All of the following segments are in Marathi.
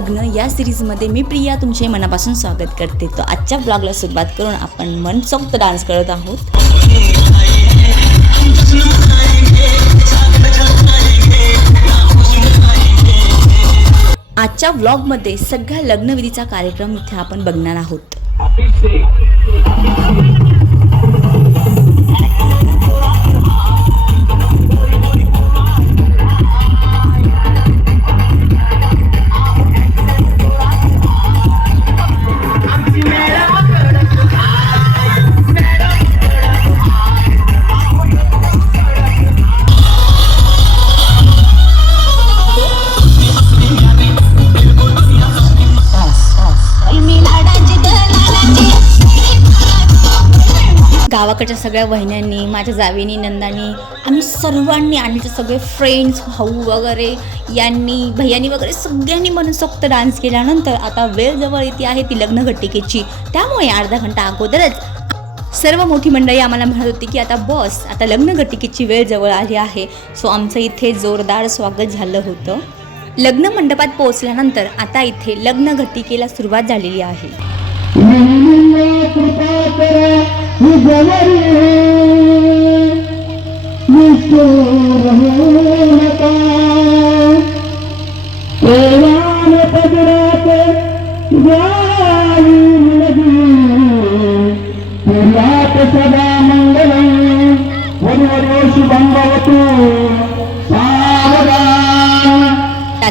लग्न या सिरीजमध्ये मी प्रिया तुमचे मनापासून स्वागत करते. तो आजच्या ब्लॉगला सुरुवात करून आपण मनसोक्त डान्स करत आहोत. आजच्या व्लॉगमध्ये सगळ्या लग्नविधीचा कार्यक्रम इथे आपण बघणार आहोत. गावाकडच्या सगळ्या वहिन्यांनी माझ्या जावेनी नंदानी आम्ही सर्वांनी आमचे सगळे फ्रेंड्स भाऊ वगैरे यांनी भैयानी वगैरे सगळ्यांनी मनसोक्त डान्स केल्यानंतर आता वेळ जवळ येते आहे ती लग्न घटिकेची. त्यामुळे अर्धा घंटा अगोदरच सर्व मोठी मंडळी आम्हाला म्हणत होती की आता बॉस आता लग्न घटिकेची वेळ जवळ आली आहे. सो आमचं इथे जोरदार स्वागत झालं होतं. लग्न मंडपात पोहोचल्यानंतर आता इथे लग्न घटिकेला सुरुवात झालेली आहे. कृपा करा. ही जवळ निष्ठुर नका प्रेमाने पदरात जाई नदी सदा मंगल वरवर शुभम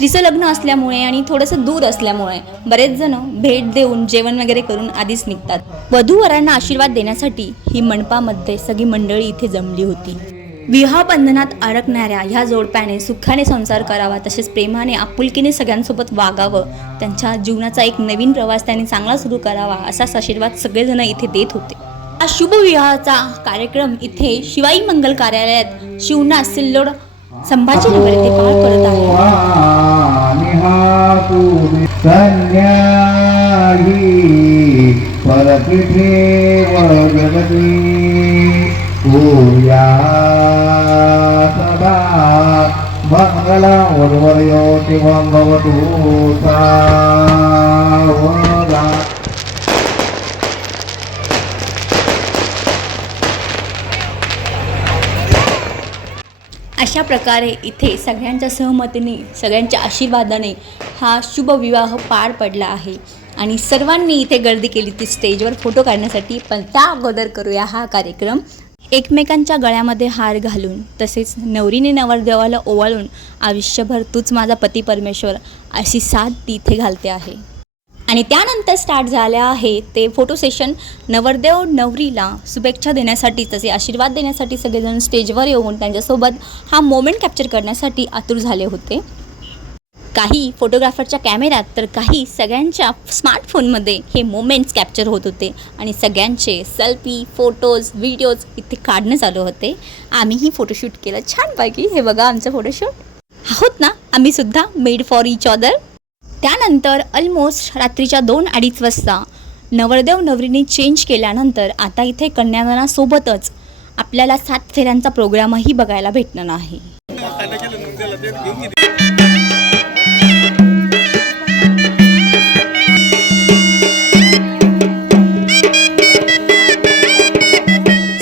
रात्रीचं लग्न असल्यामुळे आणि थोडंसं दूर असल्यामुळे बरेच जण भेट देऊन जेवण वगैरे करून आधीच निघतात. वधूवरांना आशीर्वाद देण्यासाठी ही मंडपामध्ये सगळी मंडळी इथे जमली होती. विवाहबंधनात अडकणाऱ्या ह्या जोडप्याने सुखाने संसार करावा तसेच प्रेमाने आपुलकीने सगळ्यांसोबत वागावं त्यांच्या जीवनाचा एक नवीन प्रवास त्यांनी चांगला सुरू करावा असाच आशीर्वाद सगळेजण इथे देत होते. हा शुभ विवाहाचा कार्यक्रम इथे शिवाई मंगल कार्यालयात शिवना सिल्लोड संभाजीनगर येथे पार करत आहे. संज्ञाही परपिठे वगती होया सदा मंगला वरवर्यो शिवं भवतु सा। प्रकारे इथे सगळ्यांच्या सहमतीने सगळ्यांच्या आशीर्वादाने हा शुभ विवाह पार पडला आहे. आणि सर्वांनी इथे गर्दी केली ती स्टेजवर फोटो काढण्यासाठी पण त्या अगोदर करूया हा कार्यक्रम. एकमेकांच्या गळ्यामध्ये हार घालून तसेच नवरीने नवरदेवाला ओवाळून आयुष्यभर तूच माझा पती परमेश्वर अशी साथ ती इथे घालते आहे. आणि त्यानंतर स्टार्ट झाल्या आहे ते फोटो सेशन नवरदेव नवरीला शुभेच्छा देण्यासाठी तसे आशीर्वाद देण्यासाठी सगळेजण स्टेजवर येऊन त्यांच्यासोबत हा मोमेंट कॅप्चर करण्यासाठी आतुर झाले होते. काही फोटोग्राफरच्या कॅमेऱ्यात तर काही सगळ्यांच्या स्मार्टफोनमध्ये हे मोमेंट्स कॅप्चर होत होते आणि सगळ्यांचे सेल्फी फोटोज व्हिडिओज इथे काढणं चालू होते. आम्हीही फोटोशूट केलं. छानपैकी हे बघा आमचं फोटोशूट आहोत ना? आम्हीसुद्धा मेड फॉर इच अदर त्यानंतर ऑलमोस्ट रात्रीच्या दोन अडीच वाजता नवरदेव नवरीने चेंज केल्यानंतर आता इथे कन्यादानासोबतच आपल्याला सात फेऱ्यांचा प्रोग्रामही बघायला भेटणार आहे.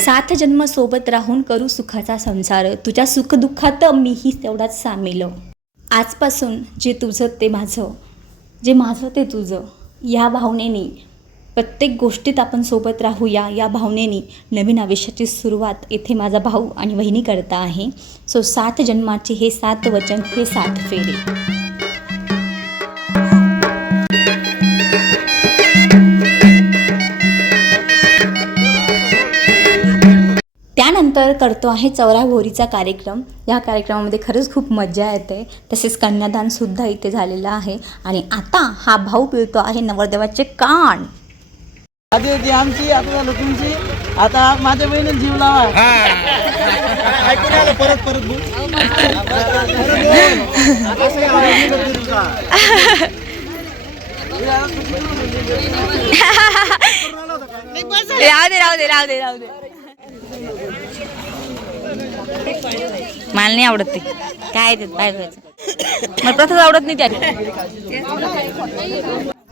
सात जन्म सोबत राहून करू सुखाचा संसार. तुझ्या सुखदुःखात मीही तेवढाच सामील. आजपासून जे तुझं ते माझं. जे माझं ते तुझं या भावनेने प्रत्येक गोष्टीत आपण सोबत राहूया या भावनेने नवीन आयुष्याची सुरुवात येथे माझा भाऊ आणि वहिनी करता आहे. सो सात जन्माचे हे सात वचन हे सात फेरे. त्यानंतर करतो आहे चौरा भोरीचा कार्यक्रम. या कार्यक्रमामध्ये खरंच खूप मजा येते. तसेच कन्यादानसुद्धा इथे झालेलं आहे. आणि आता हा भाऊ पिळतो आहे नवरदेवाचे कान. आधी होती आमची आता झालं तुमची. आता माझ्या बहिणीने जीव लावा. परत परत? राहू दे राहू दे राहू दे राहू दे. मला नाही आवडत ते. काय ते बाहेर व्हायचं मला प्रथाच आवडत नाही त्याची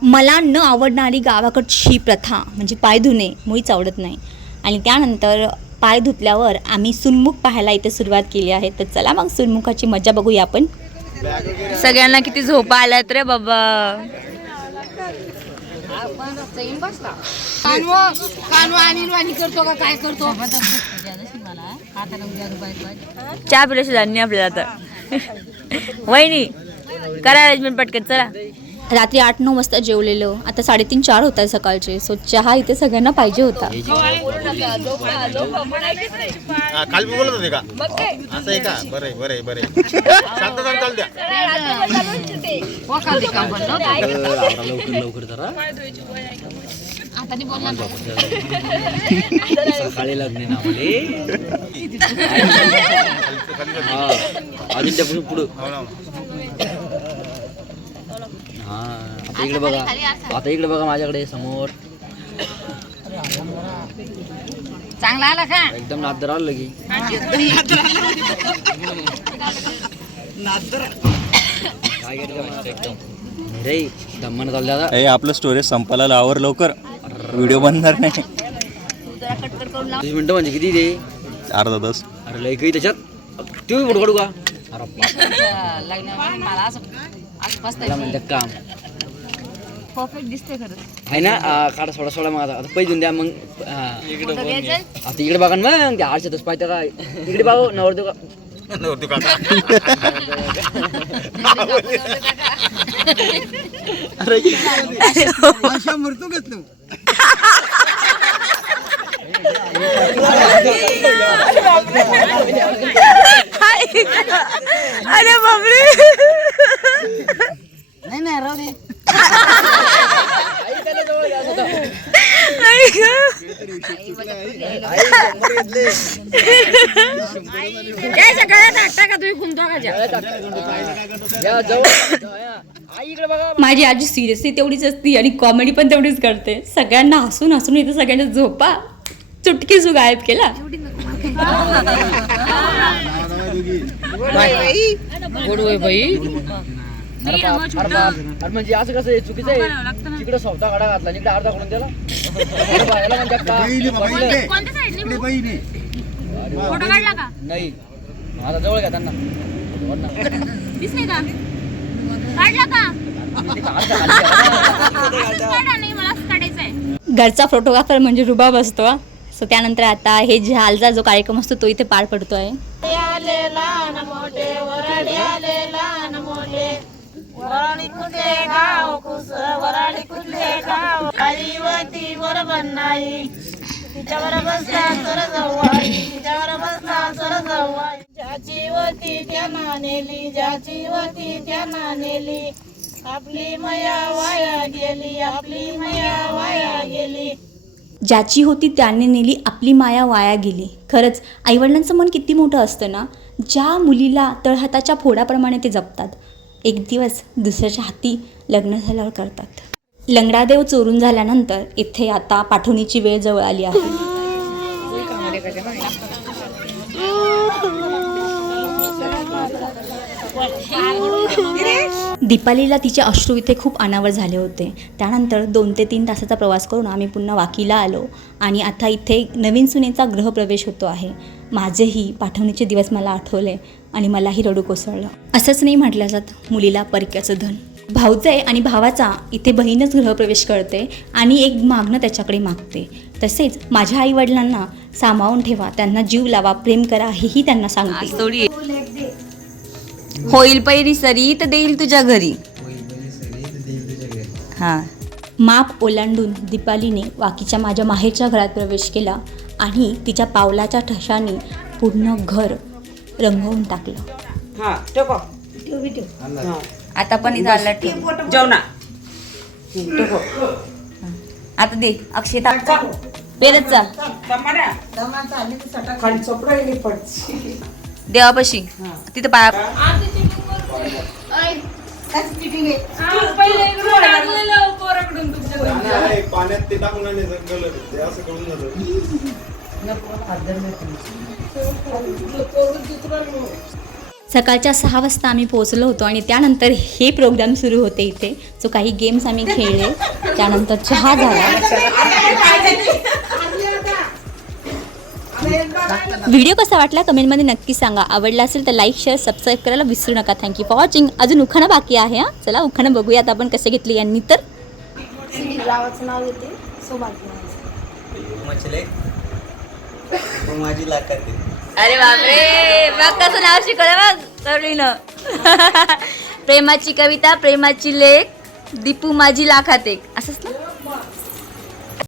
मला न आवडणारी गावाकडची प्रथा म्हणजे पाय धुणे मुळीच आवडत नाही. आणि त्यानंतर पाय धुतल्यावर आम्ही सुनमुख पाहायला इथे सुरुवात केली आहे. तर चला मग सुनमुखाची मजा बघूया आपण. सगळ्यांना किती झोपा आल्यात रे बाबा. चहा पिल्याशी जाणी आपल्याला आता. वहिनी करा अरेंजमेंट पटकन चला. रात्री आठ नऊ वाजता जेवलेलो. आता साडेतीन चार होत आहे सकाळचे. सो चहा इथे सगळ्यांना पाहिजे होता. हा, काल बोलत होते का? असं आहे का? बरं बरं बरं. शांत जाऊन चालू द्या. सकाळी लग्न आहे ना आपले आदित्यपासून पुढं हो ना, हो ना. हा आता इकडे बघा. आता इकडे बघा माझ्याकडे समोर. चांगला आला का? एकदम नादर आलं की. काय एकदम? रे दम्मान चालले आपलं स्टोरेज संपायला लावर लवकर. व्हिडिओ बनणार नाही. मिनिटं म्हणजे किती ते? अर्धा तास. अरे लय काही त्याच्यात. तू फोटो काढू का? अरे म्हणतात काम. परफेक्ट दिसते खरंच. आहे ना? आ, काढा सोडा सोडा मग आता. आता पैसे देऊन द्या मग. हा. आता इकडे बघा ना मग. त्या आरशातच पाहिजे का इकडे बघा नवरदेव का नव्हती काका. अरे बापरे नाही नाही राहू दे नाही गं. या जवळ या. आई इकडे बघा माझी आजी सिरियसली तेवढीच असती आणि कॉमेडी पण तेवढीच करते सगळ्यांना हसून हसून इथे सगळ्यांना झोपा चुटकी सु गायब केला. म्हणजे असं कसं आहे चुकीचं आहे? तिकडे स्वतः गाडा घातला इकडे अर्धा करून त्याला. नाही. आता जवळ घ्या त्यांना. का. घरचा फोटोग्राफर म्हणजे रुबाब असतो सो त्यानंतर आता हे झालचा जो कार्यक्रम असतो तो इथे पार पडतो आहे वराडी बरोबर नाही तिच्यावर सर ज्याची वती त्यांना नेली ज्याची वती त्यांना नेली आपली मया वाया गेली आपली मया वाया गेली. ज्याची होती त्याने नेली आपली माया वाया गेली. खरंच आईवडिलांचं मन किती मोठं असतं ना? ज्या मुलीला तळहाताच्या फोडाप्रमाणे ते जपतात. एक दिवस दुसऱ्याच्या हाती लग्न झाल्यावर करतात. लंगडादेव चोरून झाल्यानंतर इथे आता पाठवणीची वेळ जवळ आली आहे. दीपालीला तिचे अश्रू इथे खूप अनावर झाले होते. त्यानंतर दोन ते तीन तासाचा प्रवास करून आम्ही पुन्हा वाकीला आलो आणि आता इथे नवीन सुनेचा गृहप्रवेश होतो आहे. माझेही पाठवणीचे दिवस मला आठवले आणि मलाही रडू कोसळलं. असंच नाही म्हटलं जात मुलीला परक्याचं धन. भाऊचे आणि भावाचा इथे बहीणच गृहप्रवेश करते आणि एक मागणं त्याच्याकडे मागते. तसेच माझ्या आईवडिलांना सामावून ठेवा त्यांना जीव लावा प्रेम करा हेही त्यांना सांगते. होईल पैरी सरी तर देईल तुझ्या घरी. हां. माप ओलांडून दीपालीने वाकीच्या माझ्या माहेरच्या घरात प्रवेश केला आणि तिच्या पावलाच्या ठशाने पूर्ण घर रंगवून टाकलं. हा ठेव आता पण इथं आला ठेव. जेवणा. आता दे अक्षता पेरत जा. देवापाशी. तिथं पाया पाण्यात ते टाकून आणि जंगल ते असं करून जातं. सकाळच्या सहा वाजता आम्ही पोहोचलो होतो आणि त्यानंतर हे प्रोग्राम सुरू होते इथे. सो काही गेम्स आम्ही खेळले त्यानंतर चहा झाला. व्हिडिओ कसा वाटला कमेंटमध्ये नक्की सांगा. आवडला असेल तर लाईक शेअर सबस्क्राईब करायला विसरू नका. थँक्यू फॉर वॉचिंग अजून उखाणं बाकी आहे हां. चला उखाणं बघूयात आपण कसे घेतली यांनी तर. गावाचं नाव येते सौभाग्य माझी लाखात अरे बापरे कसं नाव शिकवलं बघ तरुणीनं. प्रेमाची कविता प्रेमाची लेख दीपू माझी लाखात एक